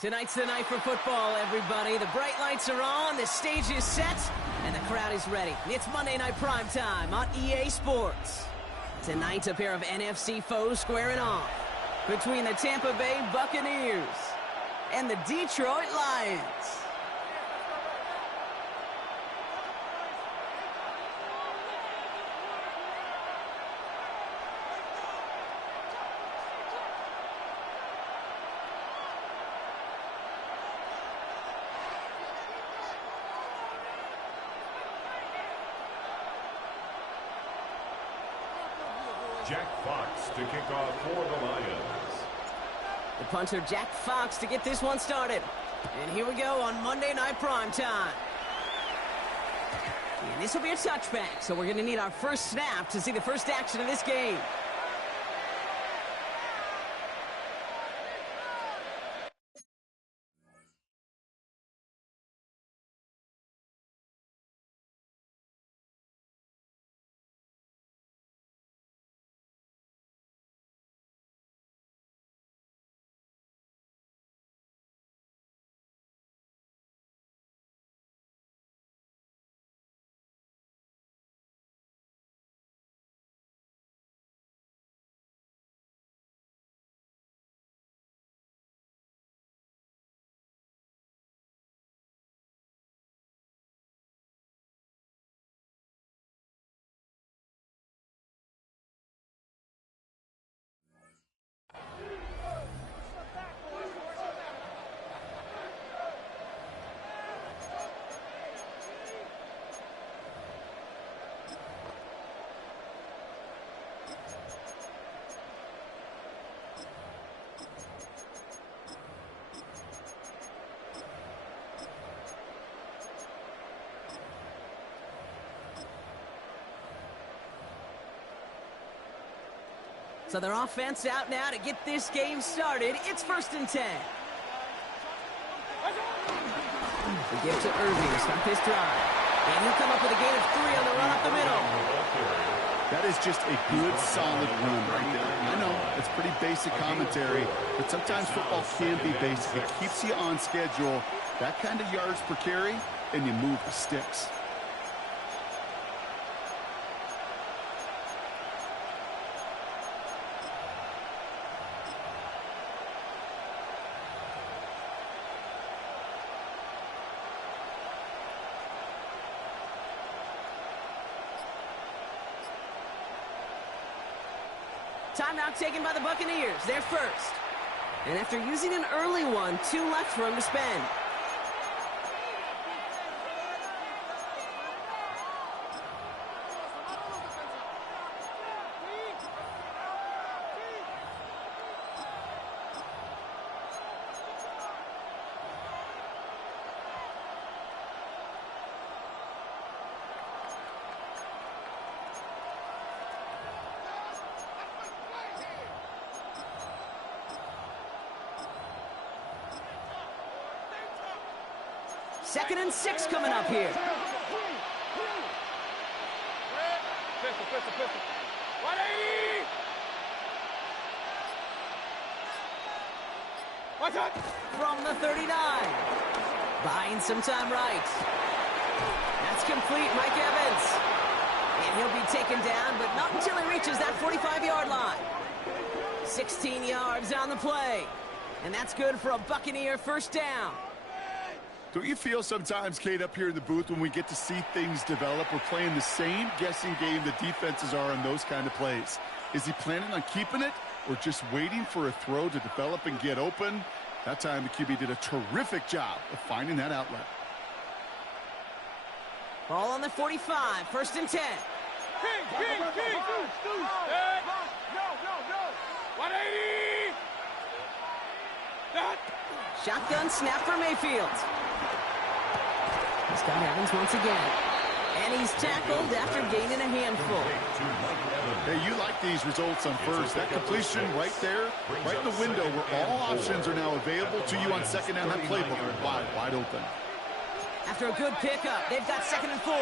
Tonight's the night for football, everybody. The bright lights are on, the stage is set, and the crowd is ready. It's Monday Night Primetime on EA Sports. Tonight, a pair of NFC foes squaring off between the Tampa Bay Buccaneers and the Detroit Lions. Jack Fox to kick off for the Lions. The punter, Jack Fox, to get this one started. And here we go on Monday Night Primetime. And this will be a touchback, so we're going to need our first snap to see the first action of this game. So their offense out now to get this game started. It's 1st and 10. The give to Irving to start this drive. And he'll come up with a gain of 3 on the run up the middle. That is just a good, solid run right there. I know, it's pretty basic commentary, but sometimes football can be basic. It keeps you on schedule, that kind of yards per carry, and you move the sticks. Timeout taken by the Buccaneers. They're first. And after using an early one, 2 left for him to spend. Second and 6 coming up here. From the 39. Buying some time right. That's complete, Mike Evans. And he'll be taken down, but not until he reaches that 45-yard line. 16 yards on the play. And that's good for a Buccaneer first down. Don't you feel sometimes, Kate, up here in the booth when we get to see things develop? We're playing the same guessing game the defenses are on those kind of plays. Is he planning on keeping it or just waiting for a throw to develop and get open? That time the QB did a terrific job of finding that outlet. Ball on the 45, 1st and 10. King! 180! Shotgun snap for Mayfield. He's got Evans once again. And he's tackled after gaining a handful. Hey, you like these results on first. That completion right there, right in the window where all options are now available to you on second down. That playbook wide open. After a good pickup, they've got 2nd and 4.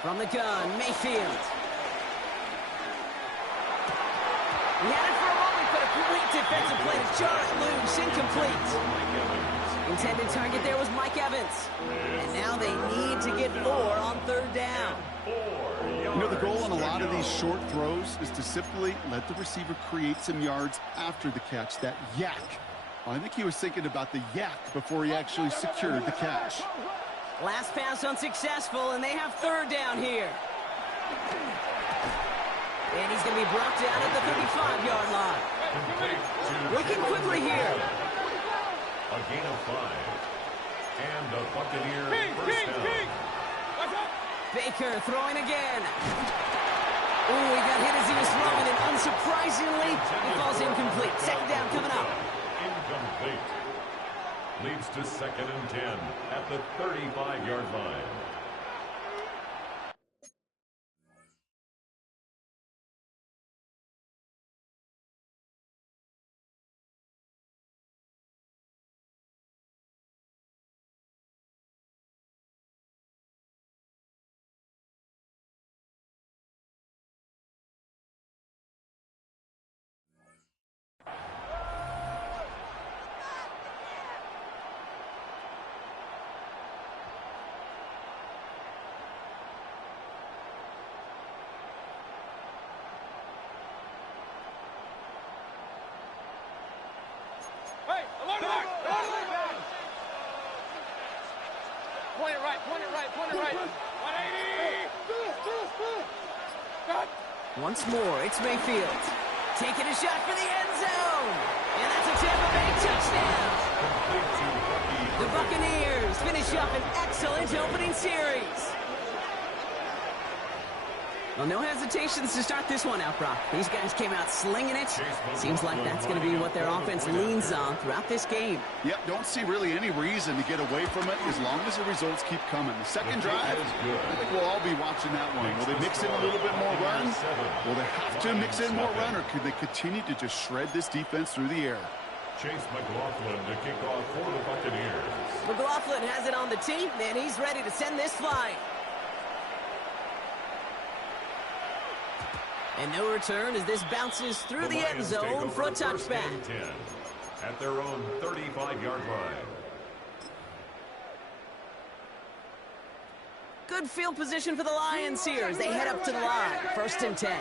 From the gun, Mayfield. He had it for a moment, but a great defensive play to jar it loose. Incomplete. Intended target there was Mike Evans. And now they need to get 4 on 3rd down. You know, the goal on a lot of these short throws is to simply let the receiver create some yards after the catch, that yak. I think he was thinking about the yak before he actually secured the catch. Last pass unsuccessful, and they have 3rd down here. And he's going to be brought down at the 35-yard line. Working quickly here. A gain of 5. And the Buccaneer first down. Baker throwing again. Ooh, he got hit as he was throwing, and unsurprisingly, he falls incomplete. 2nd down coming up. Incomplete. Leads to 2nd and 10 at the 35-yard line. Point it right. 180. Once more, it's Mayfield. Taking a shot for the end zone. And that's a Tampa Bay touchdown. The Buccaneers finish up an excellent opening series. Well, no hesitations to start this one out, Brock. These guys came out slinging it. Seems like that's going to be what their offense leans on throughout this game. Yep, don't see really any reason to get away from it as long as the results keep coming. The second drive, I think we'll all be watching that one. Will they mix in a little bit more run? Will they have to mix in more run, or could they continue to just shred this defense through the air? Chase McLaughlin to kick off for the Buccaneers. McLaughlin has it on the tee, and he's ready to send this flying. And no return as this bounces through the end zone for a touchback. At their own 35-yard line. Good field position for the Lions here as they head up to the line. 1st and 10.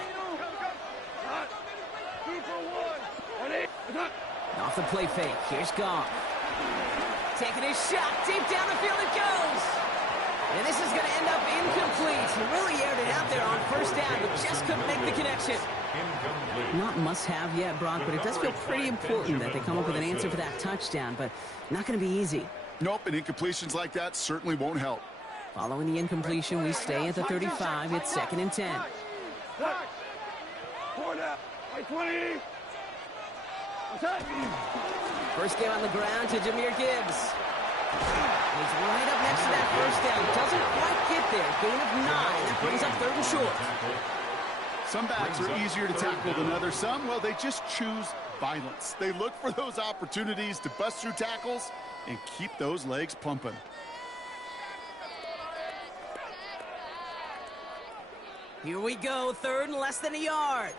Off the play fake. Here's Goff. Taking his shot. Deep down the field it goes. And this is going to end up incomplete. He really aired it out there on 1st down, but just couldn't make the connection. Not must-have yet, Brock, but it does feel pretty important that they come up with an answer for that touchdown, but not going to be easy. Nope, and incompletions like that certainly won't help. Following the incompletion, we stay at the 35. It's 2nd and 10. First down on the ground to Jahmyr Gibbs. He's right up next to that 1st down. Doesn't quite get there. Gain of 9. That brings up 3rd and short. Some backs are easier to tackle than others. Some, well, they just choose violence. They look for those opportunities to bust through tackles and keep those legs pumping. Here we go. 3rd and less than a yard.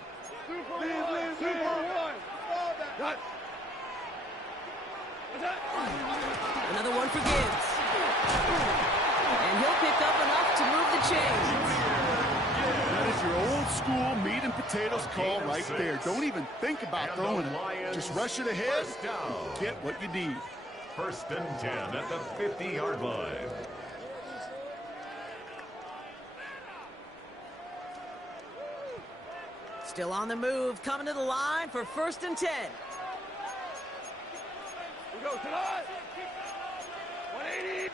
Another one for Gibbs. And he'll pick up enough to move the chains. That is your old school meat and potatoes call right there. Don't even think about throwing it. Just rush it ahead and get what you need. 1st and 10 at the 50-yard line. Still on the move, coming to the line for 1st and 10. We go tonight. 180.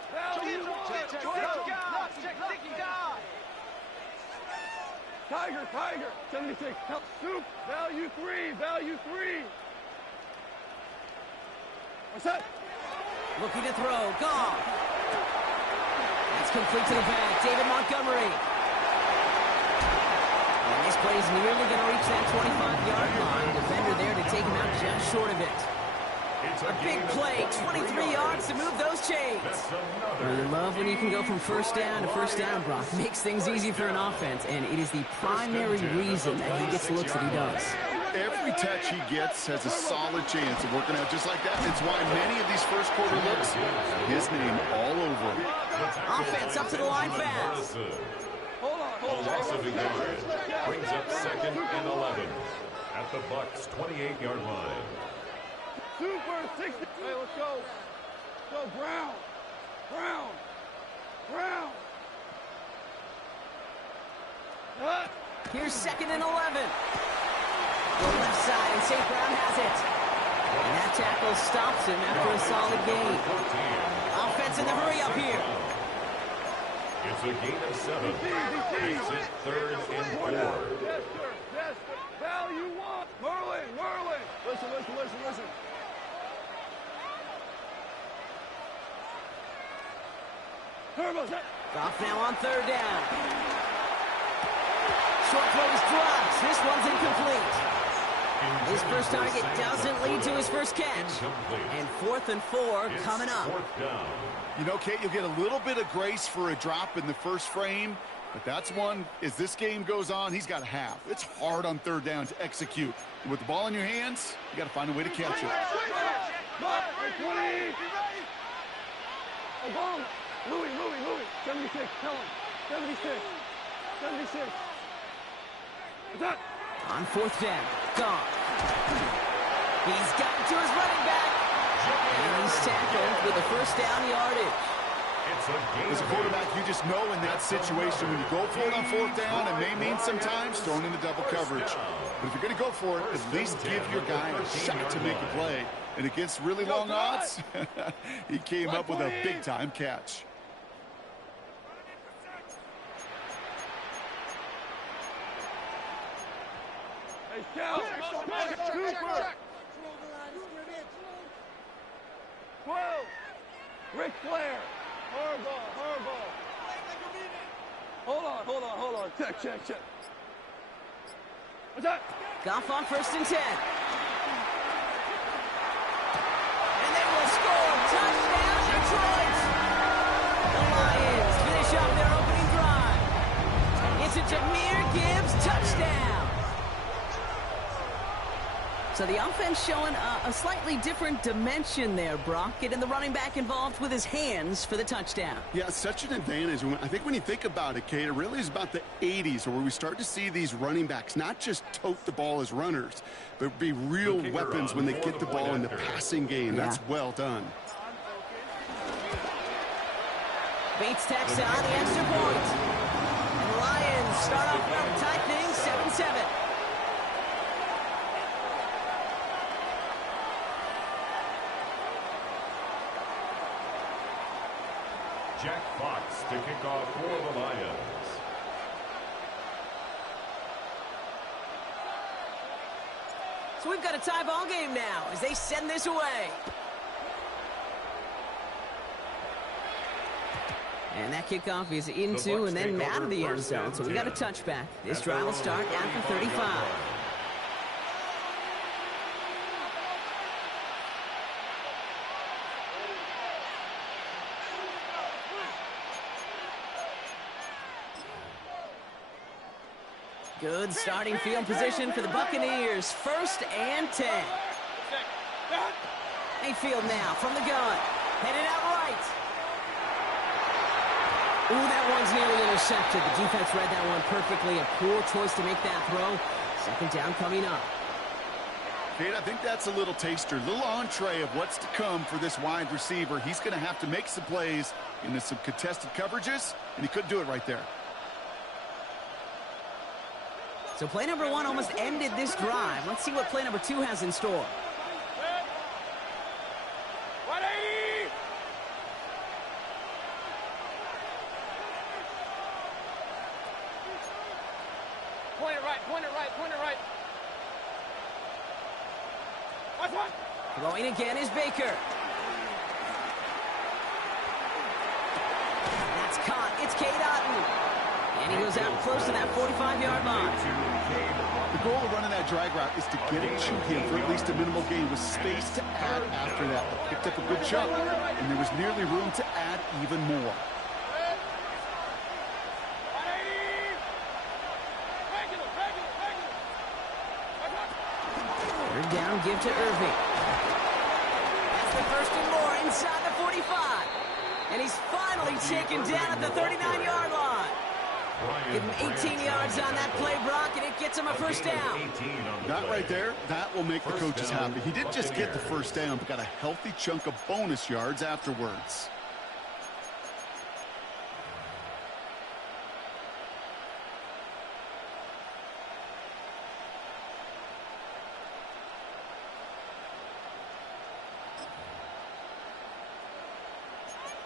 Tiger. 76. Help. Soup. Value 3. What's that? Looking to throw. Goff. That's complete to the back. David Montgomery. And this play is nearly going to reach that 25-yard line. Defender there to take him out just short of it. A big play, 23 yards to move those chains. Well, you love when you can go from 1st down to 1st down, Brock. Makes things easy for an offense, and it is the primary reason that he gets looks that he does. every touch he gets has a solid chance of working out just like that. It's why many of these first quarter looks, his name all over them. Offense up to the line fast. A loss of a yard brings up 2nd and 11 at the Bucs 28-yard line. Super 60. Hey, let's go. Go, Brown. Brown. Brown. Here's 2nd and 11. The left side, and St. Brown has it. And that tackle stops him after a solid gain. Offense in the hurry up here. It's a gain of 7. Makes it 3rd and 4. Yes, sir. Yes, sir. Value one. Merlin. Merlin. Listen, listen, listen, listen. Turbo. Goff now on 3rd down. Short throw is dropped. This one's incomplete. His first target doesn't lead to his first catch. And 4th and 4 coming up. You know, Kate, you'll get a little bit of grace for a drop in the first frame, but that's one, as this game goes on, he's got a half. It's hard on 3rd down to execute. And with the ball in your hands, you got to find a way to catch it. 20. Obama. Louis. 76. Tell him. 76. 76. On 4th down, gone. He's gotten to his running back. And he's tackled with a first down yardage. As a quarterback, you just know in that situation when you go for it on 4th down, it may mean sometimes throwing into double coverage. But if you're going to go for it, at least give your guy a shot to make a play. And against really long odds, he came up with a big-time catch. Hey, Scout. Super. 12. Ric Flair. Hardball. Hold on. Check. What's that? Goff on 1st and 10. And they will score. Touchdown, Detroit. The Lions finish up their opening drive. It's a Jahmyr Gibbs touchdown. So the offense showing a slightly different dimension there, Brock. Getting the running back involved with his hands for the touchdown. Yeah, such an advantage. I think when you think about it, Kate, it really is about the 80s where we start to see these running backs not just tote the ball as runners, but be real weapons when they get the ball in the passing game. That's well done. Bates tacks on the extra point. And the Lions start off well to tie things 7-7. Jack Fox to kick off for the Lions. So we've got a tie ball game now as they send this away. And that kickoff is into and then out of the end zone. So we got a touchback. This drive will start after 35. Good starting field position for the Buccaneers. 1st and 10. Mayfield now from the gun. Headed out right. Ooh, that one's nearly intercepted. The defense read that one perfectly. A poor choice to make that throw. 2nd down coming up. Kate, I think that's a little taster, a little entree of what's to come for this wide receiver. He's going to have to make some plays into some contested coverages, and he couldn't do it right there. So play number 1 almost ended this drive. Let's see what play number 2 has in store. 180. Point it right. Watch one. Throwing again is Baker. That's caught. It's Cade Otton. And he goes out close to that 45-yard line. The goal of running that drag route is to get it to him for at least a minimal gain with space to add after that. They picked up a good chunk, and there was nearly room to add even more. Third down, give to Irving. That's the first and more inside the 45. And he's finally taken down at the 39-yard line. Give him 18 yards on that play, Brock, and it gets him a first down. That right there, that will make the coaches happy. He didn't just get the first down, but got a healthy chunk of bonus yards afterwards.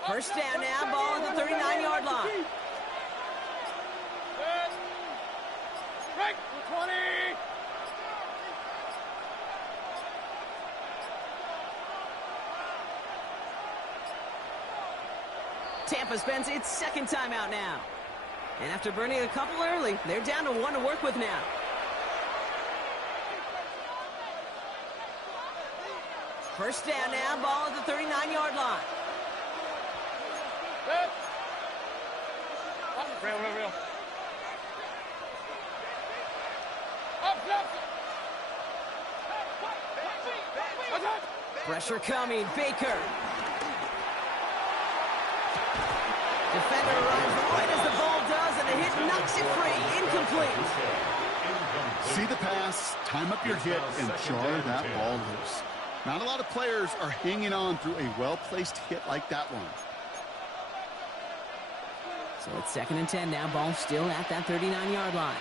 First down now, ball at the 39-yard line. Break, 20. Tampa spends its second timeout now. And after burning a couple early, they're down to one to work with now. First down now, ball at the 39-yard line. Real. Pressure coming, Baker. Defender arrives right as the ball does, and the hit knocks it free. Incomplete. See the pass, time up your hit, and jar that ball loose. Not a lot of players are hanging on through a well-placed hit like that one. So it's 2nd and 10 now. Ball still at that 39-yard line.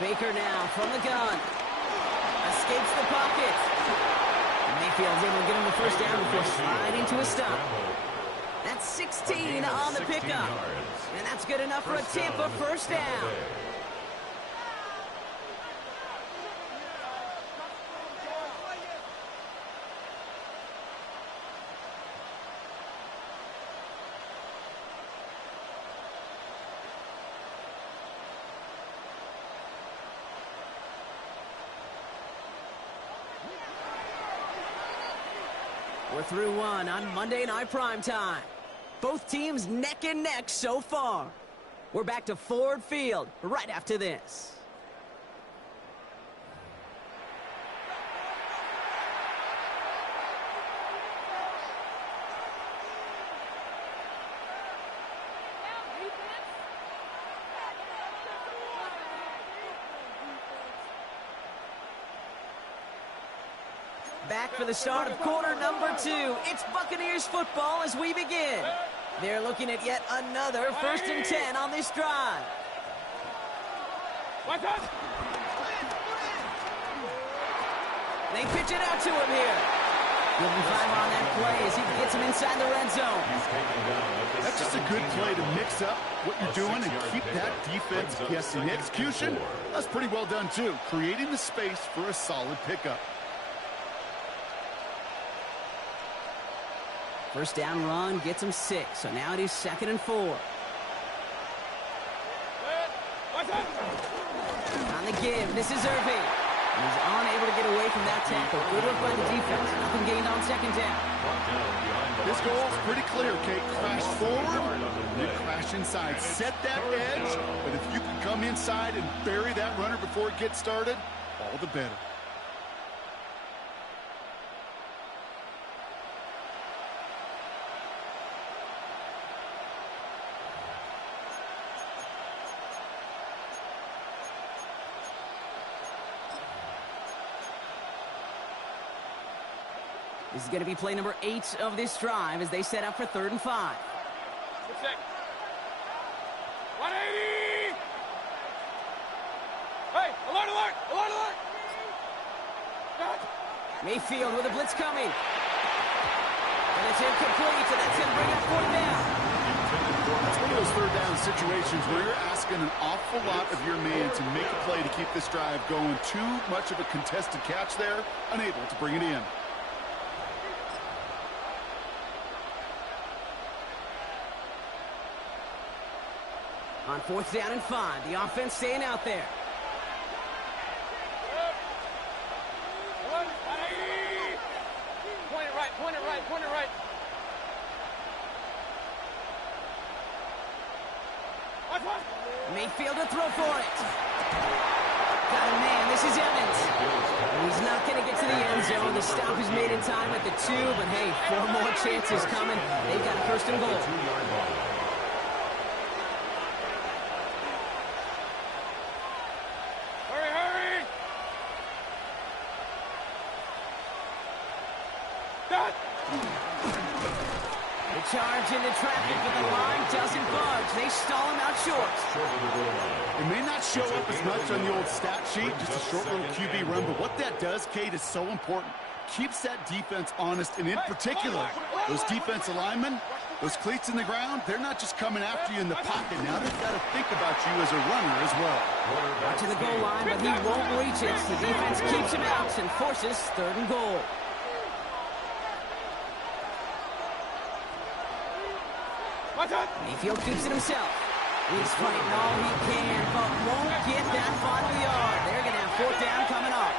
Baker now from the gun. Escapes the pocket. Mayfield's able to get him the first down before sliding to a stop. That's 16 on the pickup. And that's good enough for a Tampa first down. We're through one on Monday Night Primetime. Both teams neck and neck so far. We're back to Ford Field right after this. Back for the start of quarter number 2. It's Buccaneers football as we begin. They're looking at yet another 1st and 10 on this drive. They pitch it out to him here. Give him 5 on that play as he gets him inside the red zone. That's just a good play to mix up what you're doing and keep that defense guessing. Execution, that's pretty well done too. Creating the space for a solid pickup. First down run gets him 6, so now it is 2nd and 4. On the give, this is Irving. He's unable to get away from that tackle. Good work by the defense. Nothing gained on 2nd down. This goal is pretty clear, Kate. Crash forward, then crash inside. Set that edge, but if you can come inside and bury that runner before it gets started, all the better. This is going to be play number 8 of this drive as they set up for 3rd and 5. 180! Hey, alert, alert, alert, alert! Mayfield with a blitz coming. And it's incomplete, and that's going to bring up 4th down. It's one of those 3rd down situations where you're asking an awful lot of your man to make a play to keep this drive going. Too much of a contested catch there, unable to bring it in. On 4th down and 5, the offense staying out there. Point it Mayfield to throw for it. Got a man. This is Evans. He's not going to get to the end zone. The stop is made in time at the 2, but hey, 4 more chances coming. They've got a first and goal. Hurry! The charge into traffic, but the line doesn't budge. They stall him out short. It may not show up as much on the old stat sheet, just a short little QB run, but what that does, Kate, is so important. Keeps that defense honest, and in particular, those defensive linemen, those cleats in the ground, they're not just coming after you in the pocket. Now they've got to think about you as a runner as well. Out to the goal line, but he won't reach it. The defense keeps him out and forces 3rd and goal. Mayfield keeps it himself. He's fighting all he can, but won't get that final yard. They're going to have 4th down coming up.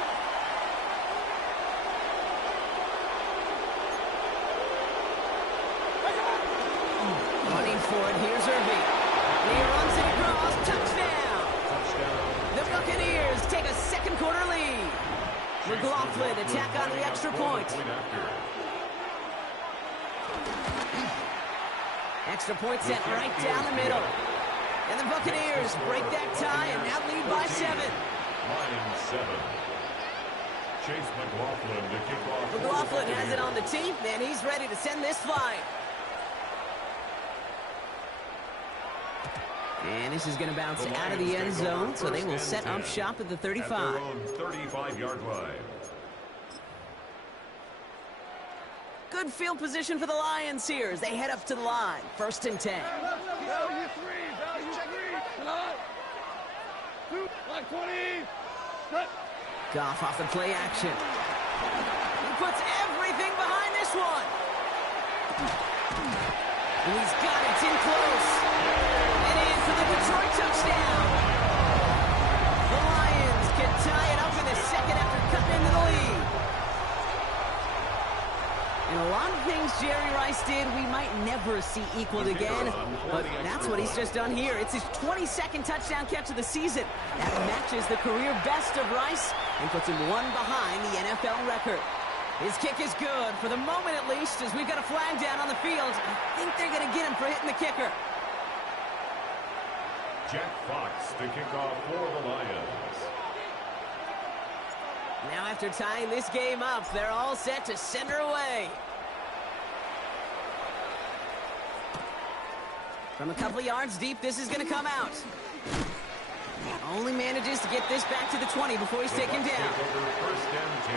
Running for it, here's Irving. He runs it across, touchdown. The Buccaneers take a 2nd quarter lead. McLaughlin attack on the extra point. Extra point set right down the middle. And the Buccaneers break that tie and now lead by 7. Line 7. Chase McLaughlin to kick off. McLaughlin has it on the tee, and he's ready to send this flying. And this is going to bounce out of the end zone, so they will set up shop at the 35. At their own 35-yard line. Good field position for the Lions here as they head up to the line. 1st and 10. Value 3. Come on. 2, like 20. Cut. Goff off the play action. He puts everything behind this one. And he's got it. It's in close. And in for the Detroit touchdown. The Lions can tie it up in the 2nd after cutting into the lead. And a lot of things Jerry Rice did we might never see equaled again, but that's what he's just done here. It's his 22nd touchdown catch of the season. That matches the career best of Rice and puts him 1 behind the NFL record. His kick is good, for the moment at least, as we've got a flag down on the field. I think they're going to get him for hitting the kicker. Jack Fox to kick off for the Lions. Now after tying this game up, they're all set to send her away. From a couple of yards deep, this is going to come out. Only manages to get this back to the 20 before he's taken down. Take over 1st and 10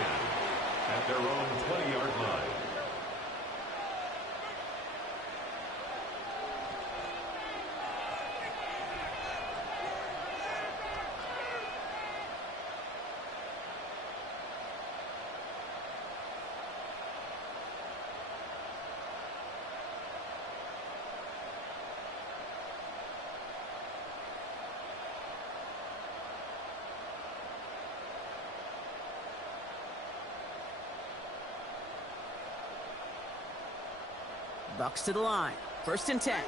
at their own 20-yard line. Bucs to the line. 1st and 10.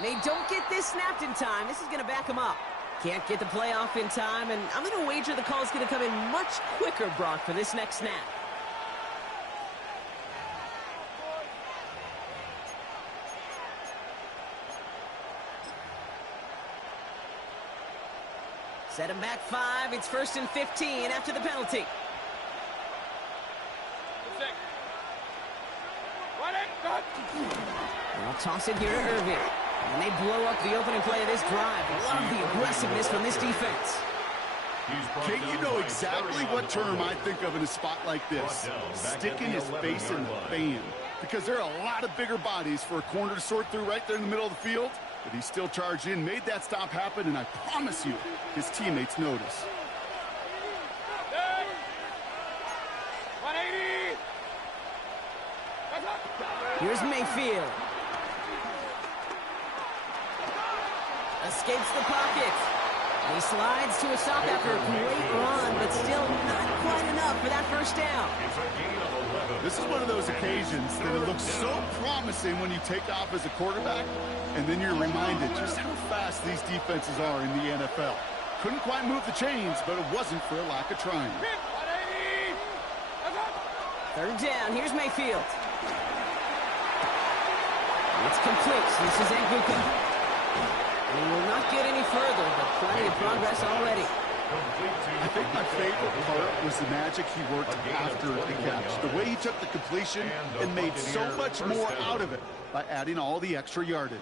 They don't get this snapped in time. This is going to back them up. Can't get the play off in time, and I'm going to wager the call is going to come in much quicker, Brock, for this next snap. Set him back 5. It's 1st and 15 after the penalty. And I'll toss it here to Irving. And they blow up the opening play of this drive. Love the aggressiveness from this defense. Kate, you know exactly what term I think of in a spot like this. Sticking his face in the fan. Because there are a lot of bigger bodies for a corner to sort through right there in the middle of the field. But he still charged in, made that stop happen, and I promise you, his teammates notice. 180. Here's Mayfield. Escapes the pocket. He slides to a stop after a great run, but still not quite enough for that first down. It's a gain of 11. This is one of those occasions that it looks so promising when you take off as a quarterback, and then you're reminded just how fast these defenses are in the NFL. Couldn't quite move the chains, but it wasn't for a lack of trying. Third down, here's Mayfield. It's complete. This is Wk7. He will not get any further, but plenty of progress already. I think my favorite part was the magic he worked after the catch. The way he took the completion and made so much more out of it by adding all the extra yardage.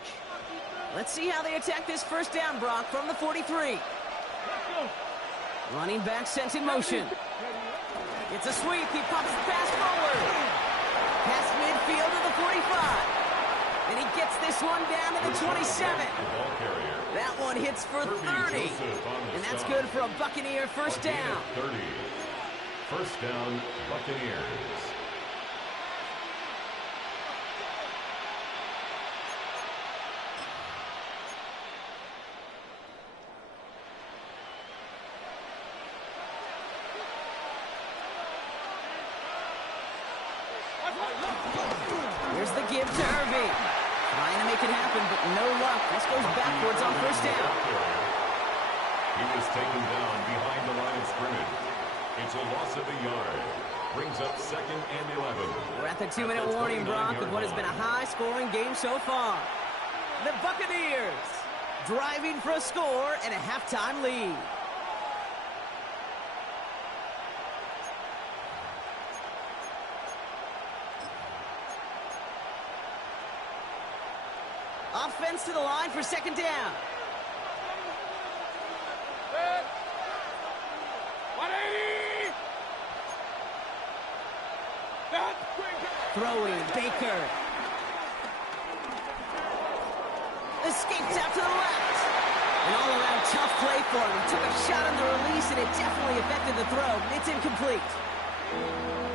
Let's see how they attack this first down, Brock, from the 43. Running back sent in motion. It's a sweep. He pops the pass forward. Past midfield to the 45. And he gets this one down to the 27. That one hits for 30. And that's good for a Buccaneer first down. 30. First down, Buccaneers. Here's the give to Irving. Trying to make it happen, but no luck. This goes backwards on first down. He was taken down behind the line of scrimmage. It's a loss of a yard. Brings up 2nd and 11. We're at the 2-minute warning, Brock, with what has been a high-scoring game so far. The Buccaneers driving for a score and a halftime lead. Offense to the line for second down. Throwing, Baker. Escapes out to the left. An all-around tough play for him. He took a shot on the release, and it definitely affected the throw. It's incomplete.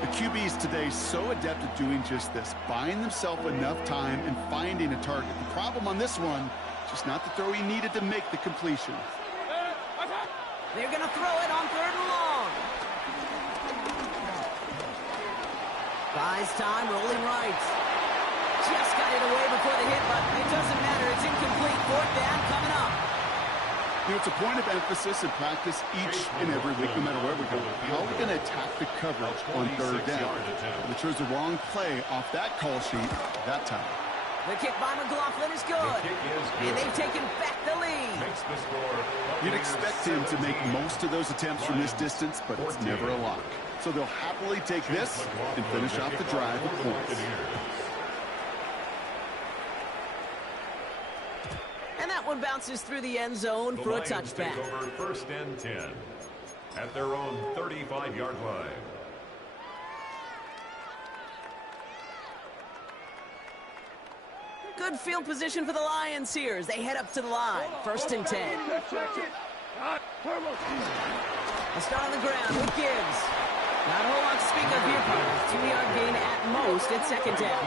The QBs today so adept at doing just this, buying themselves enough time and finding a target. The problem on this one, just not the throw he needed to make the completion. They're going to throw it on 3rd and long. Buys time, rolling right. Just got it away before the hit, but it doesn't matter. It's incomplete. 4th down coming up. You know, it's a point of emphasis in practice each and every week, no matter where we go. How are we going to attack the coverage on 3rd down? We chose the wrong play off that call sheet that time. The kick by McLaughlin is good. And they've taken back the lead. You'd expect him to make most of those attempts from this distance, but it's never a lock. So they'll happily take this and finish off the drive with points. And that one bounces through the end zone for a touchback. Take over 1st and 10 at their own 35-yard line. Good field position for the Lions here as they head up to the line. 1st and 10. They'll start on the ground with Gibbs. Not a whole lot to speak of here, but 2-yard gain at most at 2nd down.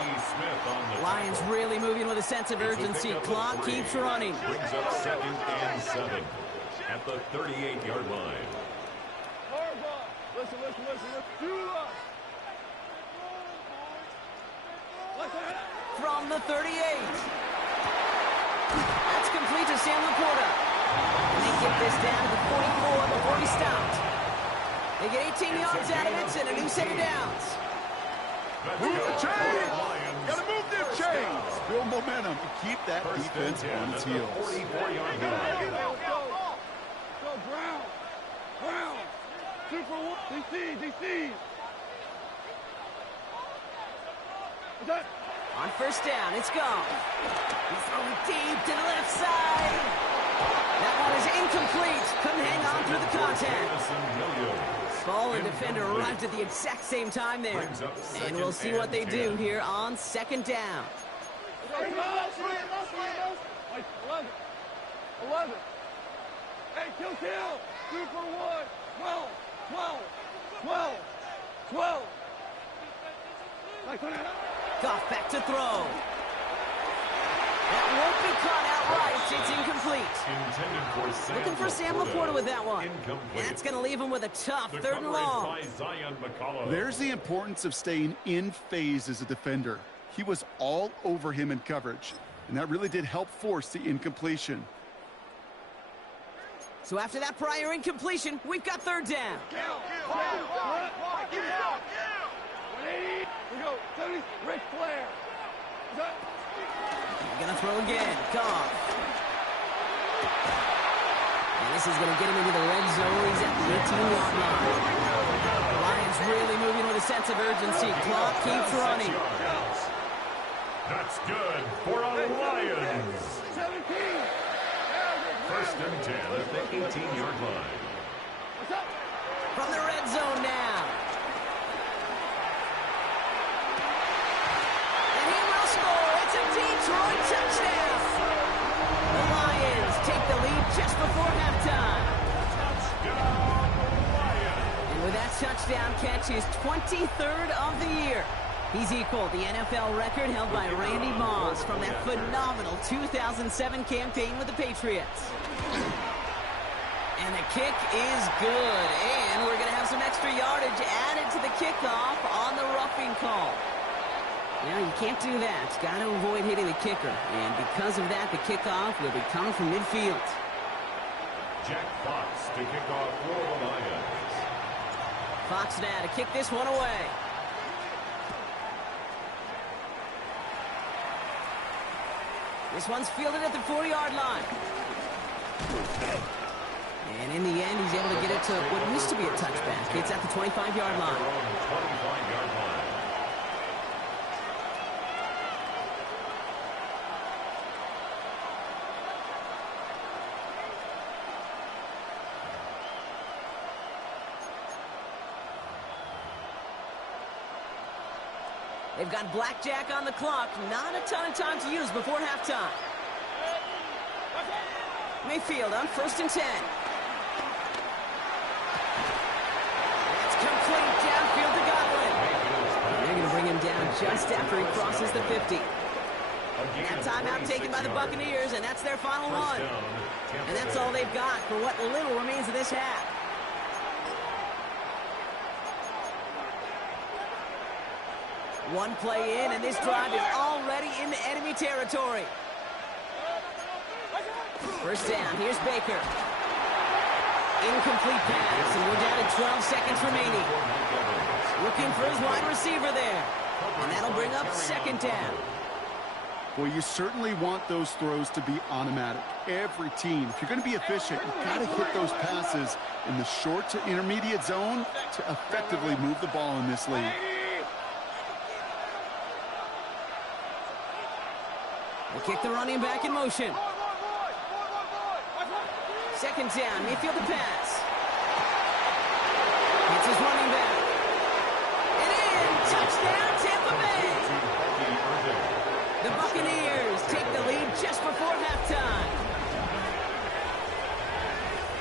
Lions really moving with a sense of urgency. Clock keeps running. Brings up 2nd and 7 at the 38-yard line. Listen. From the 38. That's complete to Sam Laporta. And they get this down to the 44 before he stopped. They get 18 yards out of it and a new set of downs. Move the chains! Gotta move them chains! Build momentum and keep that defense on its heels. 44-yard line. Go, Brown! 2 for 1. DC! On 1st down, it's gone. He's throwing deep to the left side. That one is incomplete. Couldn't hang on through the contact. Ball and defender arrived at the exact same time there. And we'll see what they do here on 2nd down. 11. Hey, kill. 2 for 1. 12. Goff back to throw. That won't be caught outright. It's incomplete. Intended for Sam Looking for Sam Laporta with that one. Incomplete. That's going to leave him with a tough The 3rd and cover is long. by Zion McCollum. There's the importance of staying in phase as a defender. He was all over him in coverage, and that really did help force the incompletion. So after that prior incompletion, we've got 3rd down. We go. 70. Ric Flair. He's going to throw again. Goff. And this is going to get him into the red zone. He's at the 18-yard line. The Lions really moving with a sense of urgency. Clock keeps running. That's good for a Lions. 17. 1st and 10 at the 18-yard line. What's up? From the red zone now. And he will score. It's a Detroit touchdown. The Lions take the lead just before halftime. Touchdown, Lions. And with that touchdown catch, his 23rd of the year. He's equaled the NFL record held by Randy Moss from that phenomenal 2007 campaign with the Patriots. And the kick is good. And we're going to have some extra yardage added to the kickoff on the roughing call. Now, you can't do that. Got to avoid hitting the kicker. And because of that, the kickoff will be coming from midfield. Jack Fox to kick off for the Lions. Fox now to kick this one away. This one's fielded at the 40-yard line. And in the end, he's able to get it to what used to be a touchback. It's at the 25-yard line. 25-yard line. They've got blackjack on the clock. Not a ton of time to use before halftime. Mayfield on 1st and 10. It's complete downfield to Godwin. And they're going to bring him down just after he crosses the 50. That timeout taken by the Buccaneers, and that's their final one. And that's all they've got for what little remains of this half. One play in, and this drive is already into enemy territory. 1st down, here's Baker. Incomplete pass, and we're down to 12 seconds remaining. Looking for his wide receiver there. And that'll bring up 2nd down. Well, you certainly want those throws to be automatic. Every team, if you're going to be efficient, you've got to hit those passes in the short to intermediate zone to effectively move the ball in this league. They kick the running back in motion. 2nd down, Mayfield to pass. It's his running back. And in, touchdown, Tampa Bay. The Buccaneers take the lead just before halftime.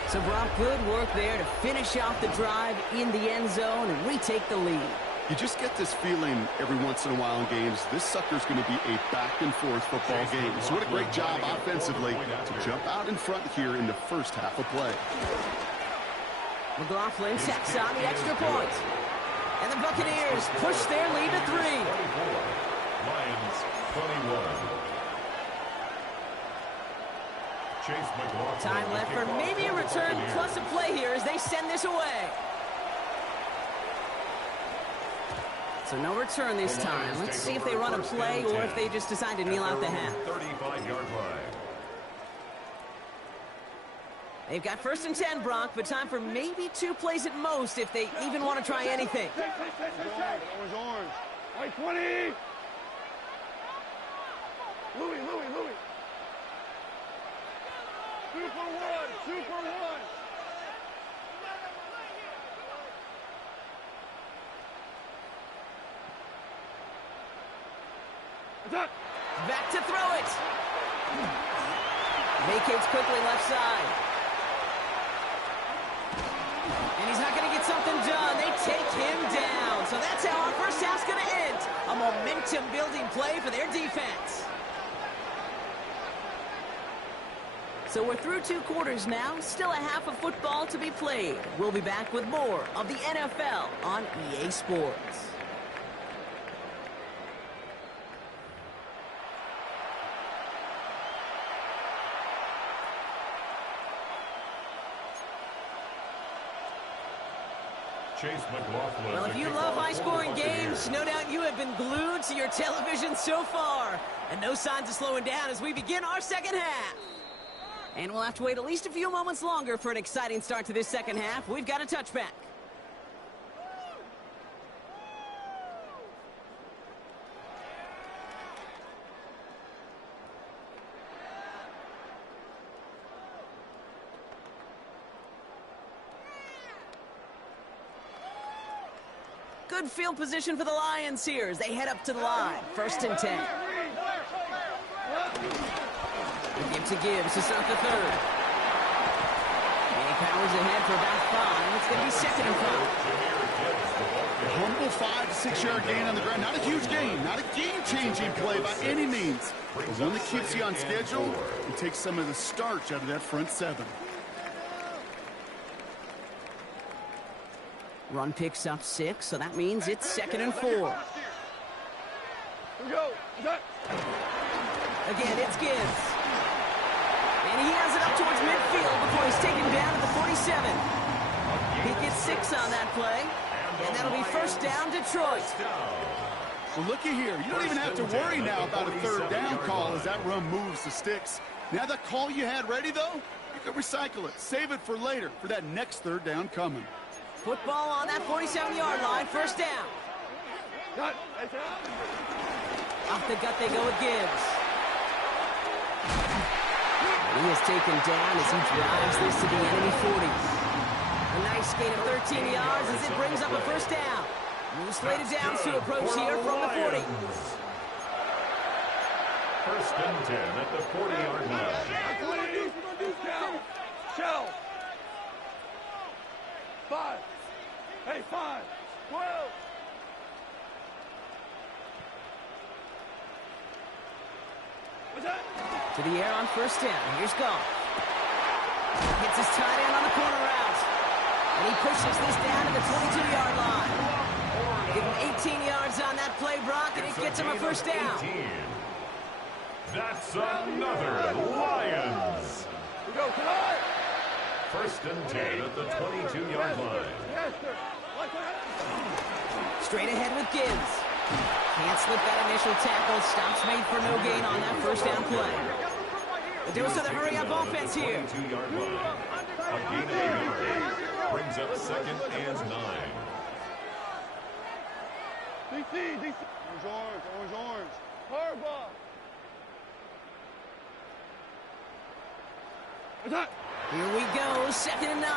So Brock, good work there to finish off the drive in the end zone and retake the lead. You just get this feeling every once in a while in games. This sucker's going to be a back-and-forth football game. So what a great job offensively to jump out in front here in the first half of play. McLaughlin tacks on the extra point. And the Buccaneers push their lead to 3. Lions 21. Chase McLaughlin. Time left for maybe a return plus a play here as they send this away. So no return this time. Let's see if they run a play or if they just decide to kneel out the half. 35-yard line. They've got 1st and 10, Brock, but time for maybe 2 plays at most if they even want to try anything. Orange. White 20. Louis. 2 for 1. 2 for 1. Back to throw it. Vacates quickly left side. And he's not going to get something done. They take him down. So that's how our first half's going to end. A momentum-building play for their defense. So we're through 2 quarters now, still a half of football to be played. We'll be back with more of the NFL on EA Sports. Chase McLaughlin. Well, if you love high-scoring games, no doubt you have been glued to your television so far. And no signs of slowing down as we begin our second half. And we'll have to wait at least a few moments longer for an exciting start to this second half. We've got a touchback. Good field position for the Lions here as they head up to the line. 1st and 10. Give to Gibbs to start the third. And he powers ahead for about 5. It's going to be 2nd and 5. A humble 5 to 6 yard gain on the ground. Not a huge gain, not a game-changing play by any means. But one that keeps you on schedule and takes some of the starch out of that front 7. Run picks up 6, so that means it's 2nd and 4. Here we go. Again, it's Gibbs. And he has it up towards midfield before he's taken down at the 47. He gets 6 on that play, and that'll be 1st down, Detroit. Well, looky here. You don't even have to worry now about a 3rd down call as that run moves the sticks. Now that call you had ready, though, you can recycle it. Save it for later for that next 3rd down coming. Football on that 47-yard line, 1st down. Off the gut they go with Gibbs. He is taken down as he drives this to the enemy 40. A nice gain of 13 yards as it brings up a 1st down. New slated downs to approach here from the 40. 1st and 10 at the 40-yard line. Shell. 5. Hey, 5. 12. What's that? To the air on 1st down. Here's Goff. Hits his tight end on the corner route. And he pushes this down to the 22-yard line. Give him 18 yards on that play, Brock, and it gets him a 1st down. 18. That's another Lions. We go tonight. 1st and 10 at the 22-yard line. Yes, sir. Straight ahead with Gibbs. Can't slip that initial tackle. Stops made for no gain on that 1st down play. But there was the hurry-up offense here. 22-yard line. A gain of 8 yards. Brings up 2nd and 9. DC. Orange. Harbaugh. What's that? Here we go, 2nd and 9.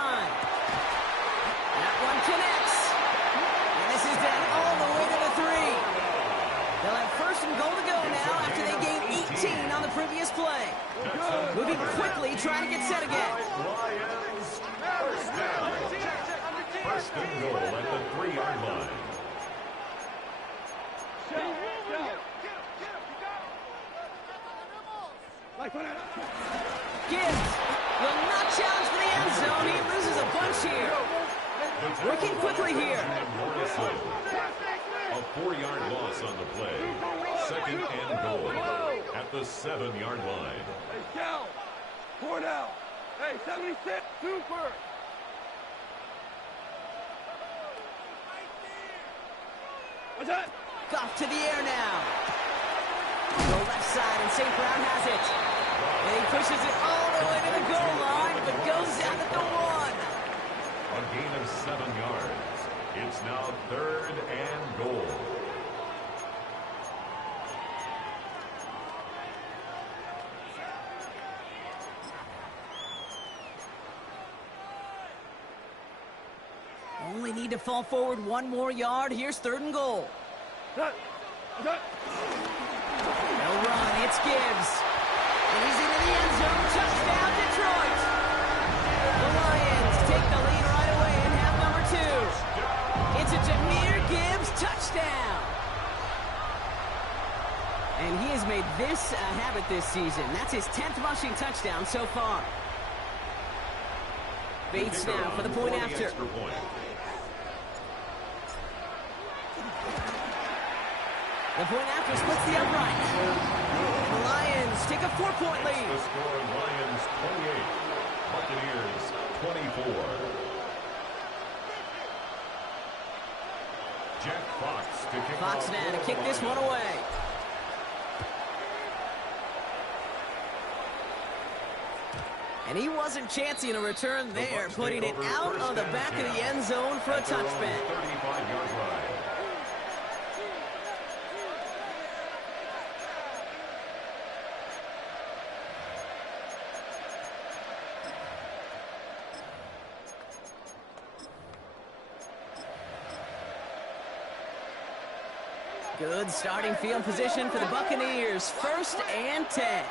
That one connects. And this is down all the way to the 3. They'll have 1st and goal to go now after they gained 18 on the previous play. Moving quickly, trying to get set again. Lions, 1st down. 1st and goal at the 3-yard line. Gibbs will not challenge for the end zone. He loses a bunch here. Working quickly here. A 4-yard loss on the play. 2nd and goal at the 7-yard line. Hey, Cal. 4 down. Hey, 76. Super. What's that? Goff to the air now. Go left side, and St. Brown has it. And he pushes it all the way to the goal line, but goes down at the 1. A gain of 7 yards. It's now 3rd and goal. Only need to fall forward 1 more yard. Here's 3rd and goal. What's that? No run. It's Gibbs. And he's into the end zone. Touchdown, Detroit. The Lions take the lead right away in half number 2. It's a Jahmyr Gibbs touchdown. And he has made made this a habit this season. That's his 10th rushing touchdown so far. Bates now for the point after. The point after splits the upright. And the Lions take a 4-point lead. The score, Lions 28, Buccaneers 24. Jack Fox to kick Fox off now to for kick the this one Lions. away. And he wasn't chancing a return there, Bucs putting take it over out first on the and back of 10 the end zone for a at their own touchback. 35-yard line. Good starting field position for the Buccaneers. 1st and 10.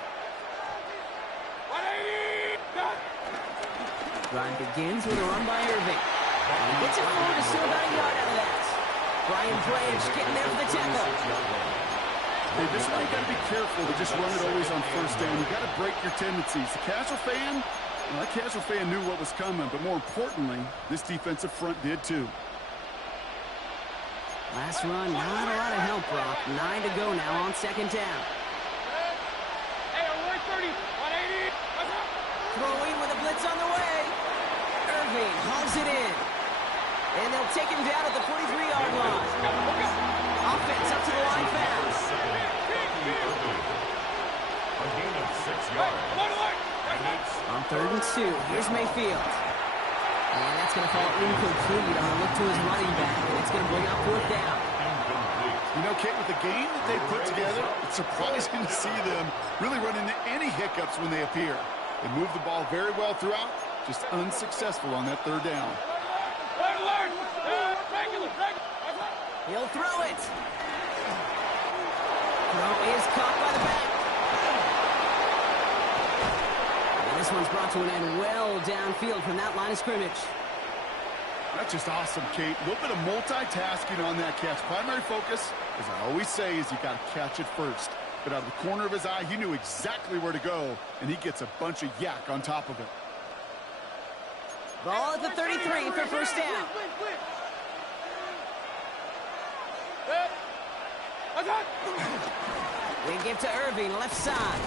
Run begins with a run by Irving. And he gets it forward to still about a yard out of that. Brian Branch getting there for the tackle. Hey, this is why you got to be careful to just run it always on 1st down. You got to break your tendencies. The casual fan, well, that casual fan knew what was coming, but more importantly, this defensive front did too. Last run, not a lot of help, Brock. 9 to go now on 2nd down. Hey, 130, 180. Throwing with a blitz on the way. Irving hauls it in. And they'll take him down at the 43-yard line. Offense up to the line fast. A gain of 6 yards. On 3rd and 2, here's Mayfield. And that's going to fall incomplete on a look to his running back. And it's going to bring up 4th down. You know, Kate, with the game that they put together, it's surprising to see them really run into any hiccups when they appear. They move the ball very well throughout, just unsuccessful on that 3rd down. He'll throw it. Throw is caught by the back. And this one's brought to an end well downfield from that line of scrimmage. That's just awesome, Kate. A little bit of multitasking on that catch. Primary focus, as I always say, is you got to catch it first. But out of the corner of his eye, he knew exactly where to go, and he gets a bunch of yak on top of it. Ball at the 33 for 1st down. They give to Irving, left side.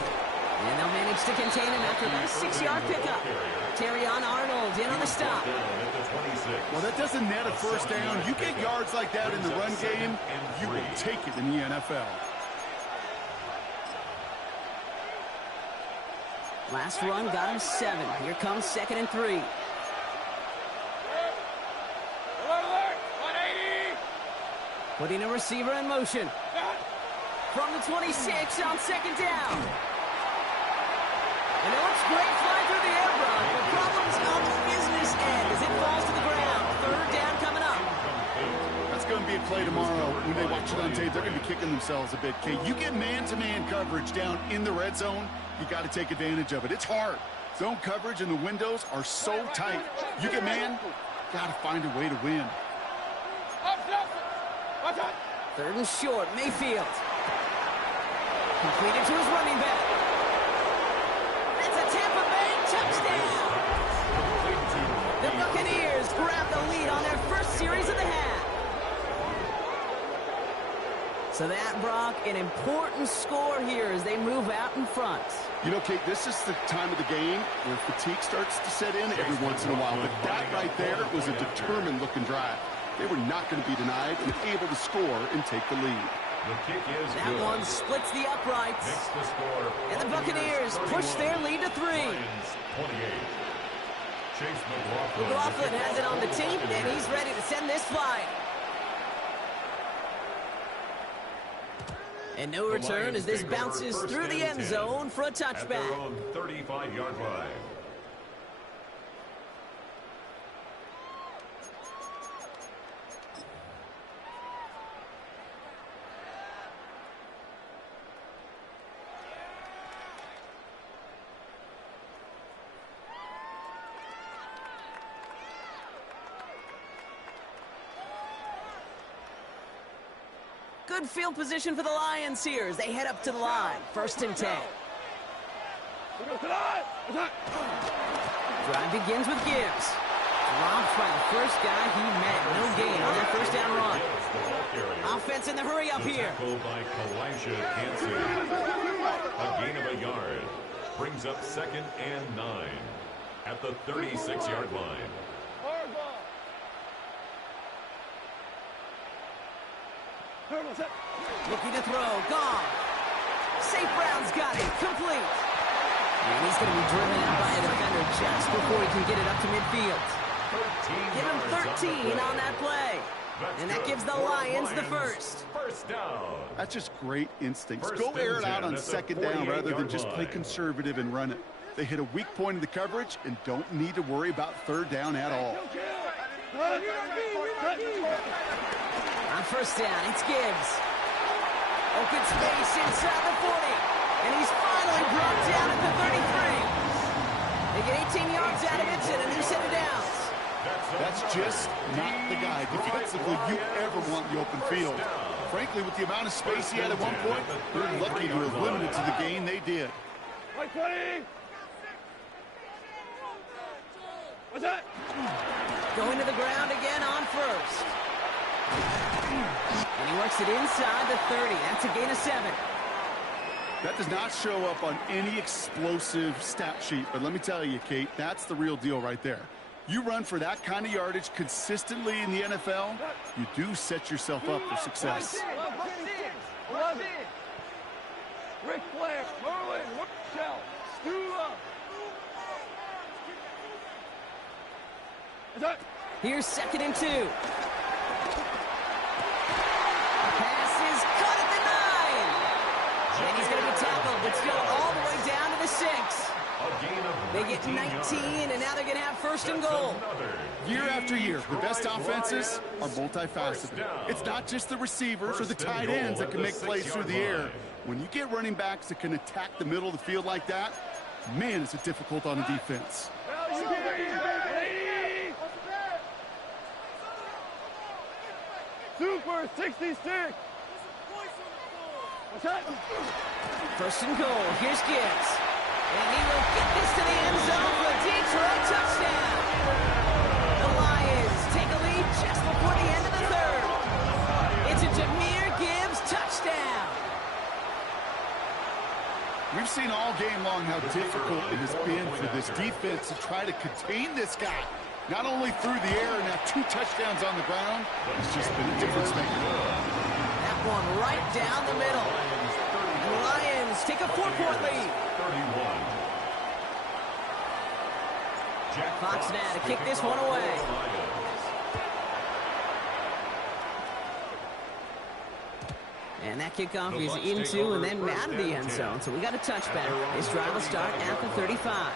And they'll manage to contain him after that 6-yard pickup. Terrion Arnold in on the stop. Well, that doesn't net a 1st down. You get yards like that in the run game, you will take it in the NFL. Last run got him 7. Here comes 2nd and 3. Putting a receiver in motion. From the 26 on 2nd down. And it looks great flying through the air, Brock, but problems on the business end as it falls to the ground. 3rd down coming up. That's going to be a play tomorrow. When they watch it on tape, they're going to be kicking themselves a bit. Kate, you get man-to-man coverage down in the red zone, you got to take advantage of it. It's hard. Zone coverage and the windows are so tight. You get man, got to find a way to win. 3rd and short, Mayfield. Completed to his running back. That's a Tampa Bay touchdown. The Buccaneers grab the lead on their 1st series of the half. So that, Brock, an important score here as they move out in front. You know, Kate, this is the time of the game where fatigue starts to set in every once in a while. But that right there was a determined-looking drive. They were not going to be denied and able to score and take the lead. The kick is That good. one splits the uprights. Makes the score. And the Buccaneers push their lead to 3. Lions 28. Chase McLaughlin. McLaughlin has it on the tape, and he's ready to send this flying. And no The return Lions as this take over bounces 1st through the and end 10 zone for a at their touchback. own 35-yard line. Good field position for the Lions here as they head up to the line. 1st and 10. Drive begins with Gibbs. Dropped by the first guy he met. No gain on that 1st down run. Offense in the hurry up here. Tackle by Kalijah Kancey. A gain of a yard. Brings up 2nd and 9 at the 36-yard line. Looking to throw. Gone. St. Brown's got it. Complete. And he's going to be driven out by a defender just before he can get it up to midfield. Give him 13 on that play. And that gives the Lions the first. First down. That's just great instincts. First Go air it and out 10 on at the 2nd down rather than just play 48-yard line. conservative and run it. They hit a weak point in the coverage and don't need to worry about 3rd down at all. On 1st down, it's Gibbs. Open space inside the 40. And he's finally brought down at the 33. They get 18 yards out of it and a new set of downs. That's just not the guy defensively you ever want in the open field. Frankly, with the amount of space he had at one point, they're lucky to have limited to the gain they did. What's that? Going to the ground again on 1st. And he works it inside the 30. That's a gain of 7. That does not show up on any explosive stat sheet, but let me tell you, Kate, that's the real deal right there. You run for that kind of yardage consistently in the NFL, you do set yourself up for success. 11. Ric Flair, Merlin, Shell, Stula. Here's 2nd and 2. Pass is cut at the 9. And he's going to be tackled, but still all the way down to the 6. They get 19, and now they're going to have 1st and goal. Year after year, the best offenses are multifaceted. It's not just the receivers or the tight ends that can make plays through the air. When you get running backs that can attack the middle of the field like that, man, is it difficult on the defense. Super 66. What's that? 1st and goal. Here's Gibbs. And he will get this to the end zone for a Detroit touchdown. The Lions take a lead just before the end of the 3rd. It's a Jahmyr Gibbs touchdown. We've seen all game long how difficult it has been for this defense to try to contain this guy. Not only through the air, now 2 touchdowns on the ground. It's just been a difference maker. That one right down the middle. And the Lions take a 4-point lead. 31. Fox now to kick this one away. And that kickoff is into and then out of the end zone. So we got a touchback. This drive will start at the 35.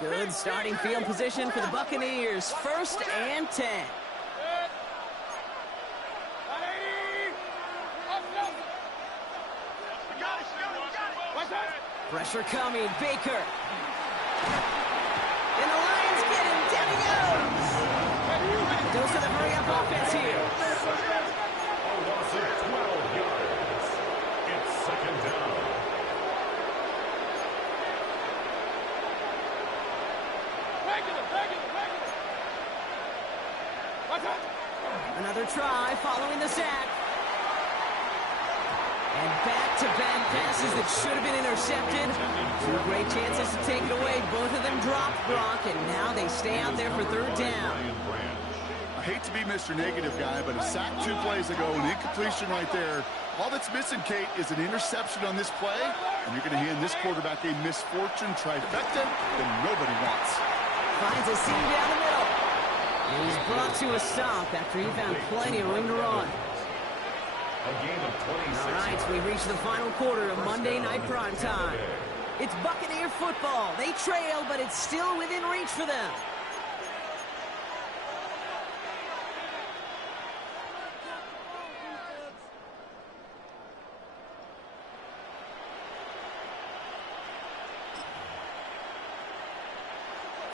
Good starting field position for the Buccaneers. 1st and 10. Pressure coming. Baker. And the Lions get him. Down he goes. Goes to the hurry-up offense here. A loss of 12 yards. It's 2nd down. Another try following the sack. And back-to-back passes that should have been intercepted. 2 great chances to take it away. Both of them dropped, Brock, and now they stay out there for 3rd down. I hate to be Mr. Negative guy, but a sack 2 plays ago, an incompletion right there. All that's missing, Kate, is an interception on this play, and you're going to hand this quarterback a misfortune trifecta that nobody wants. Finds a seam down the middle. And he's brought to a stop after he found plenty of room to run. A game of 26. All right, so we reach the final quarter of Monday Night Primetime. It's Buccaneer football. They trail, but it's still within reach for them.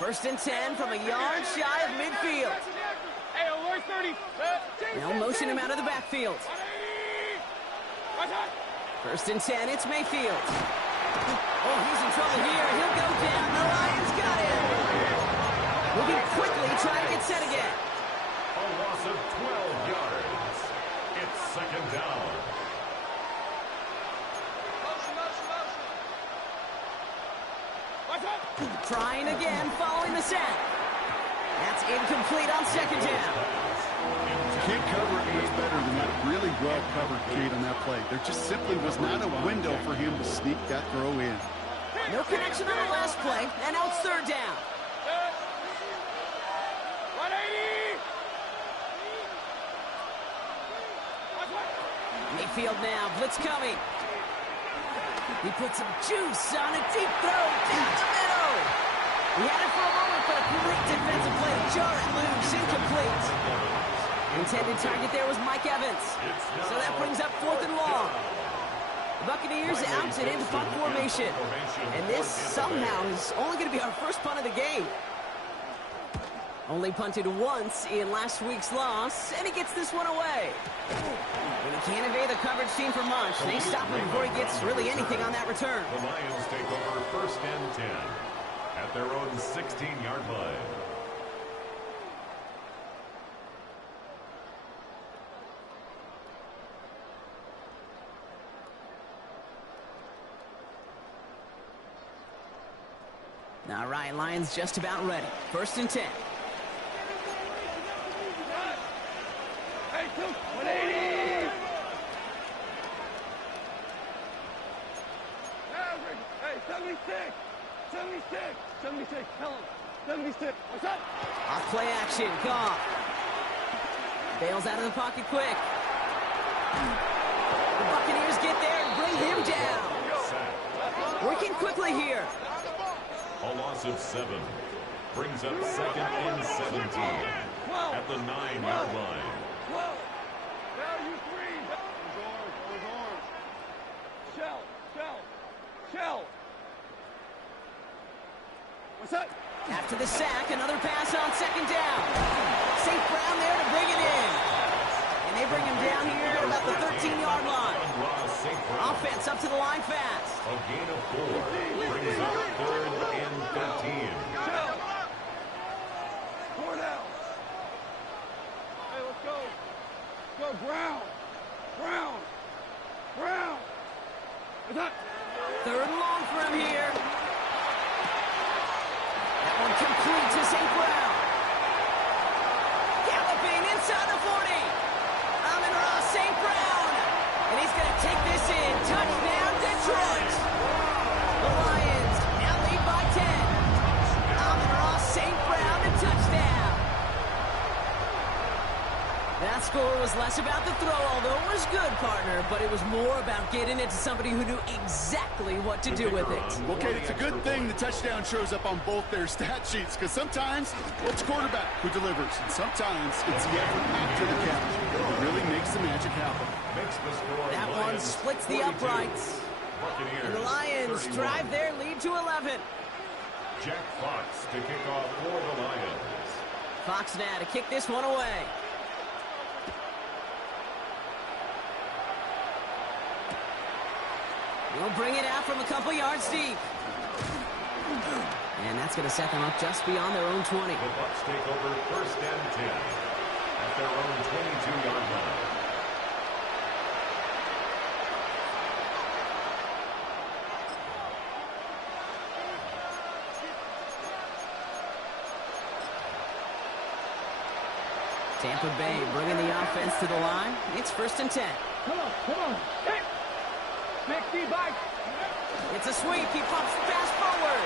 First and 10 from a yard shy of midfield. Hey, alert 30. They'll motion him out of the backfield. First and 10, it's Mayfield. Oh, he's in trouble here. He'll go down. The Lions got him. Moving quickly, trying to get set again. A loss of 12 yards. It's second down. Trying again, following the sack. That's incomplete on second down. Can't cover it much better than that. Really well covered, Kate, on that play. There just simply was not a window for him to sneak that throw in. No connection on the last play, and now it's third down. Mayfield now, blitz coming. He put some juice on a deep throw down the middle. He had it for a moment, but a great defensive play to jar it loose, incomplete. Intended target there was Mike Evans. So that brings up fourth and long. The Buccaneers out and into punt formation. And this somehow is only going to be our first punt of the game. Only punted once in last week's loss, and he gets this one away. And he can't evade the coverage team for much. They stop him before he gets really anything on that return. The Lions take over first and 10 at their own 16-yard line. All right, Lions just about ready. First and 10. Hey, 180. Average. Hey, 76. 76. Tell him. 76. What's up? Off play action. Goff. Bails out of the pocket quick. The Buccaneers get there and bring him down. Working quickly here. A loss of 7 brings up second and 17 at the 9-yard line. 12. Now you 3. Those arms. Shell. What's up? After the sack, another pass on second down. St. Brown there to bring it in. And they bring him down here at about the 13-yard line. Offense up to the line fast. A gain of 4 brings up third and 13. Shell. 4 down. Hey, let's go. Go, Brown. What's up? Third and long for him here. That one complete to St. Brown. Galloping inside the 40. Amon-Ra St. Brown. And he's going to take this in. Touchdown, Detroit. The Lions now lead by 10. Amon-Ra St. Brown to touchdown. That score was less about the throw, although it was good, partner, but it was more about getting it to somebody who knew exactly what to do with it. Okay, it's a good thing the touchdown shows up on both their stat sheets, because sometimes it's quarterback who delivers, and sometimes it's the effort after the catch that really makes the magic happen. That one splits the uprights. And the Lions drive their lead to 11. Jack Fox to kick off for the Lions. Fox now to kick this one away. He'll bring it out from a couple yards deep. And that's going to set them up just beyond their own 20. The Bucs take over first and 10 at their own 22-yard line. Tampa Bay bringing the offense to the line. It's first and 10. Come on. Hey. Big D back. It's a sweep. He pops fast forward.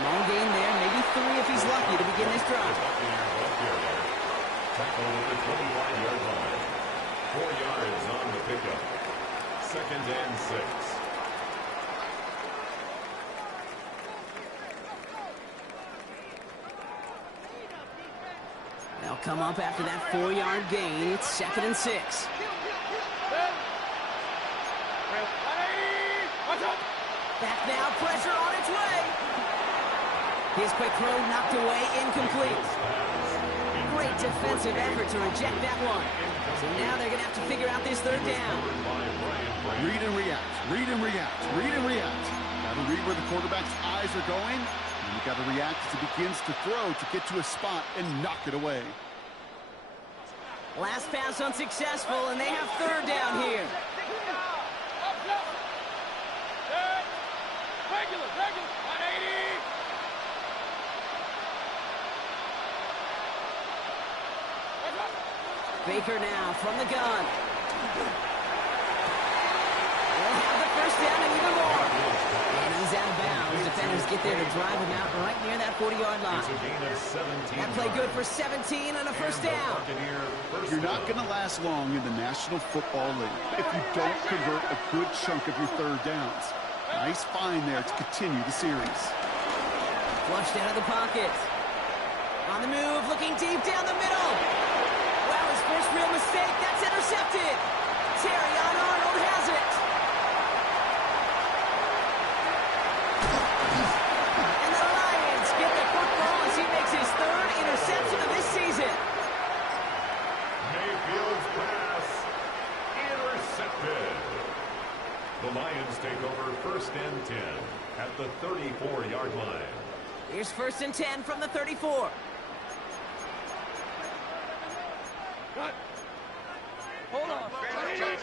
Small gain there, maybe 3 if he's lucky to begin this drive. Tackle at the 25-yard line. 4 yards on the pickup. Second and 6. They'll come up after that 4-yard gain. It's second and 6. Back now, pressure on its way. His quick throw knocked away, incomplete. Great defensive effort to reject that one. So now they're going to have to figure out this third down. Read and react, read and react, read and react. Got to read where the quarterback's eyes are going, and you got to react as he begins to throw to get to a spot and knock it away. Last pass unsuccessful, and they have third down here. Regular, 180. Baker now from the gun. They'll have the first down and even more. And he's out of bounds. Defenders get there to drive him out right near that 40-yard line. That play good for 17 and a first down. You're not going to last long in the National Football League if you don't convert a good chunk of your third downs. Nice find there to continue the series. Flushed out of the pocket. On the move, looking deep down the middle. Wow, his first real mistake. That's intercepted. Terrion Arnold has it. And the Lions get the football as he makes his third interception of this season. Mayfield's pass intercepted. The Lions take over first and 10 at the 34-yard line. Here's first and 10 from the 34. Cut. Hold on. Check.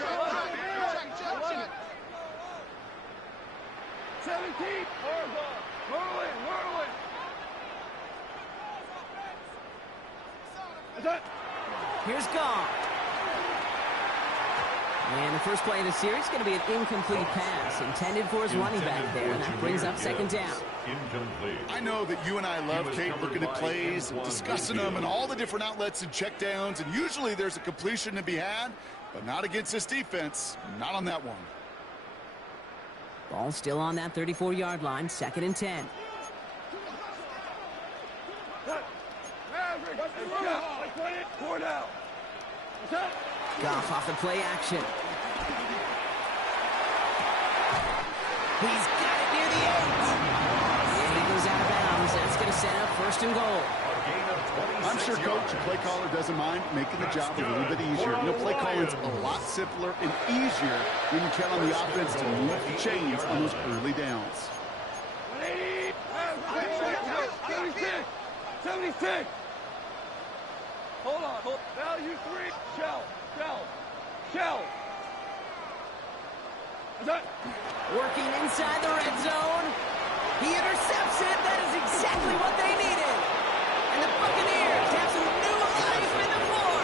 17. Merlin. Here's Gong. And the first play of the series is going to be an incomplete pass intended for his running back there, and that brings up second down. Incomplete. I know that you and I love, Kate, looking at plays and discussing them and all the different outlets and checkdowns, and usually there's a completion to be had, but not against this defense, not on that one. Ball still on that 34-yard line, second and 10. Goff off the play action. He's got it near the 8. And he goes out of bounds. That's going to set up first and goal. I'm sure Coach, the play caller, doesn't mind making the job a little bit easier. You know, play calling's a lot simpler and easier when you count on the offense to move the chains on those early downs. 76. Hold on. Value 3. Shell. Working inside the red zone. He intercepts it. That is exactly what they needed. And the Buccaneers have some new life in the floor.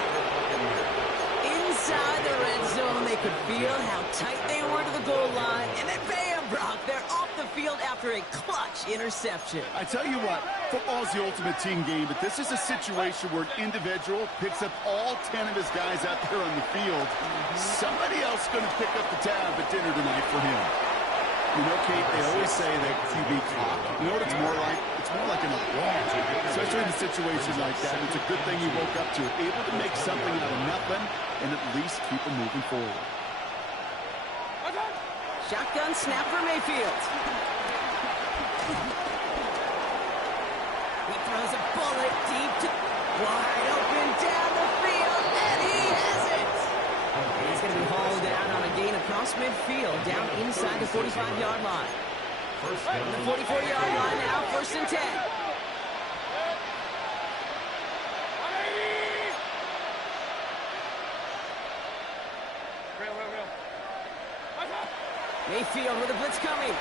Inside the red zone, they could feel how tight they were to the goal line. And then bam, Brock, they're off the field after a clutch interception. I tell you what, football's the ultimate team game, but this is a situation where an individual picks up all 10 of his guys out there on the field. Somebody else is going to pick up the tab at dinner tonight for him. You know, Kate, they always say that QB clock. You know what it's more like? It's more like an applause, especially in a situation like that. It's a good thing he woke up to it, able to make something out of nothing and at least keep him moving forward. Shotgun snap for Mayfield. He throws a bullet deep to wide open down the field, and he has it. And he's going to be hauled out on a gain across midfield, down inside the 45-yard line. The 44-yard line now, first and 10. Mayfield with a blitz coming.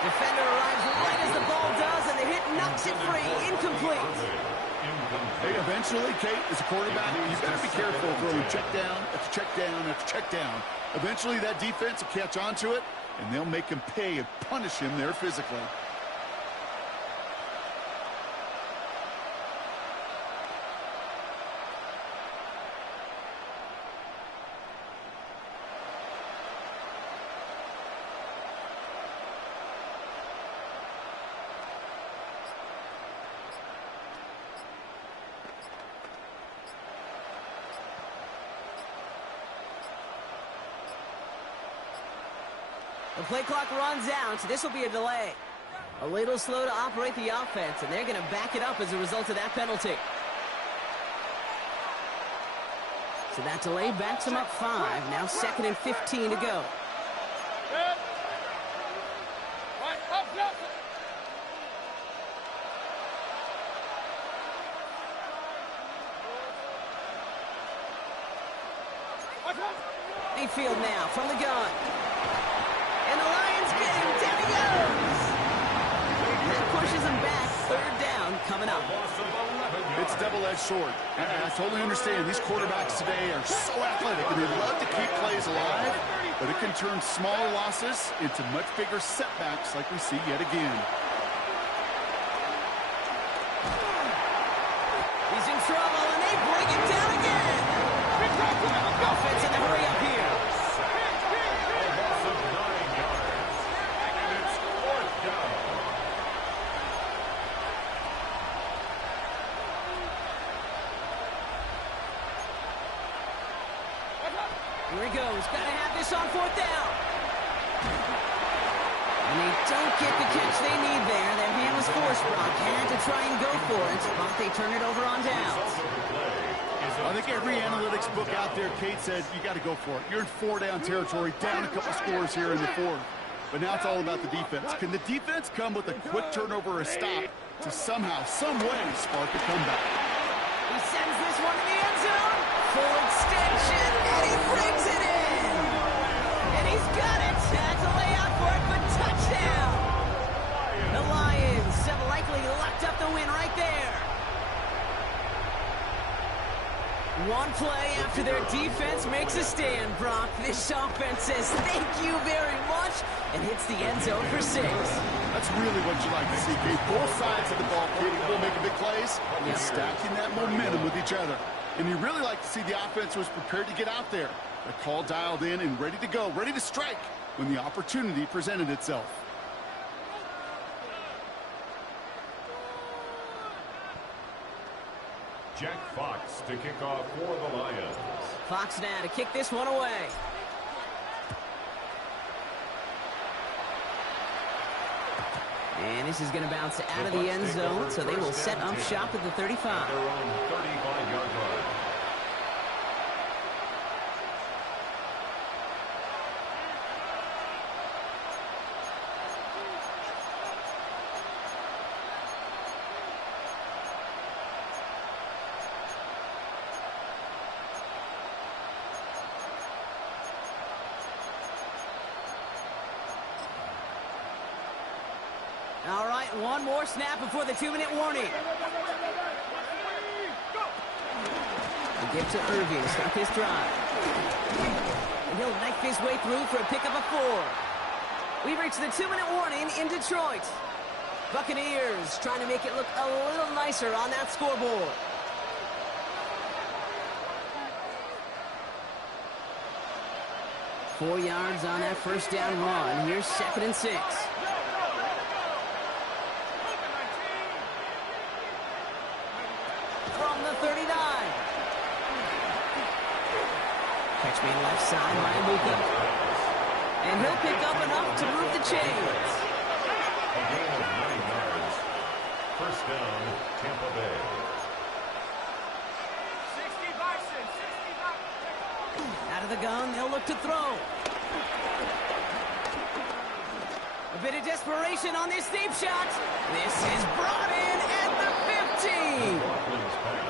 Defender arrives right as the ball does, and the hit knocks it free. Incomplete. Hey, eventually, Kate, as a quarterback, you've got to be careful throwing check down after check down after check down. Eventually, that defense will catch on to it, and they'll make him pay and punish him there physically. The play clock runs out, so this will be a delay. A little slow to operate the offense, and they're going to back it up as a result of that penalty. So that delay backs them up 5. Now 2nd and 15 to go. Mayfield now from the gun. And the Lions get him. Down he goes. That pushes him back. 3rd down coming up. It's double-edged sword. I totally understand. These quarterbacks today are so athletic, and they love to keep plays alive, but it can turn smaller losses into much bigger setbacks like we see yet again. He's in trouble, and they bring him down again. Offense in the hurry up here. Here he goes. Got to have this on 4th down. And they don't get the catch they need there. Their hand was forced. Brock had to try and go for it, but they turn it over on downs. I think every analytics book out there, Kate, said you got to go for it. You're in 4-down territory, down a couple scores here in the 4th. But now it's all about the defense. Can the defense come with a quick turnover or a stop to somehow, some way, spark a comeback? He sends this one to the end zone. Full extension, and he brings it in. And he's got it. Has a layout for it, but touchdown. The Lions have likely locked up the win right there. One play after their defense makes a stand, Brock. This offense says thank you very much and hits the end zone for 6. That's really what you like to see, Kate. Both sides of the ball capable of making big plays and stacking that momentum with each other. And you really like to see the offense was prepared to get out there. The call dialed in and ready to go, ready to strike when the opportunity presented itself. Jack Fox to kick off for the Lions. Fox now to kick this one away. And this is going to bounce out of the end zone, so they will set up shop at the 35. Their own 35-yard line. All right, one more snap before the 2-minute warning. The give to Irving to start this drive. And he'll knife his way through for a pickup of 4. We've reached the 2-minute warning in Detroit. Buccaneers trying to make it look a little nicer on that scoreboard. Four yards on that first down run. Here's 2nd and 6. From the 39. Catch made left side by Wk7. And he'll pick up enough to move the chains. A gain of 9 yards. First down, Tampa Bay. 60 Bison, 60 Bison. Out of the gun, they'll look to throw. A bit of desperation on this deep shot. This is brought in at the 15.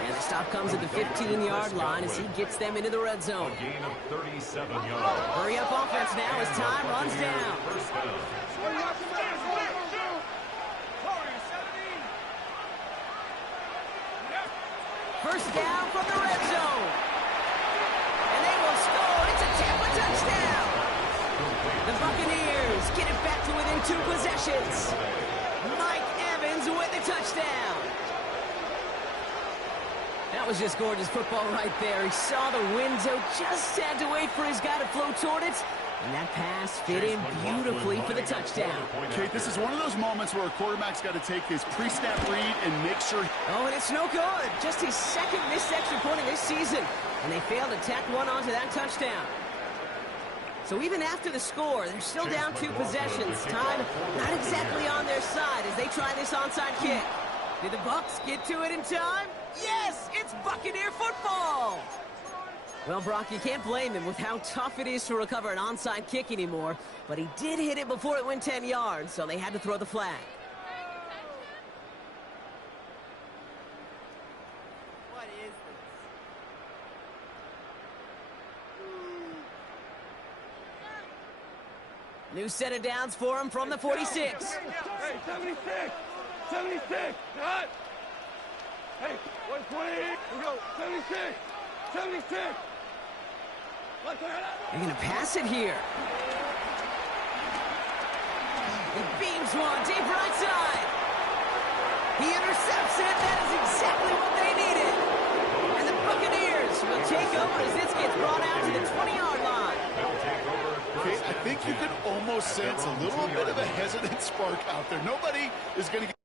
And the stop comes at the 15-yard line as he gets them into the red zone. A gain of 37 yards. Hurry up offense now as time runs down. First down. First down from the red zone. And they will score. It's a Tampa touchdown. The Buccaneers get it back to within 2 possessions. Mike Evans with the touchdown. That was just gorgeous football right there. He saw the window, just had to wait for his guy to flow toward it. And that pass fit in beautifully for the touchdown. Kate, this is one of those moments where a quarterback's got to take his pre-snap read and make sure... Oh, and it's no good. Just his 2nd missed extra point of this season. And they failed to tack one onto that touchdown. So even after the score, they're still down 2 possessions. Time not exactly on their side as they try this onside kick. Did the Bucs get to it in time? Yes, it's Buccaneer football! Well, Brock, you can't blame him with how tough it is to recover an onside kick anymore, but he did hit it before it went 10 yards, so they had to throw the flag. What is this? New set of downs for him from the 46. Hey, 76! 76! Cut! Hey, 120! We go, 76! 76! They're going to pass it here. He beams one deep right side. He intercepts it. That is exactly what they needed. And the Buccaneers will take over as this gets brought out to the 20-yard line. Okay, I think you can almost sense a little bit of a hesitant spark out there. Nobody is going to get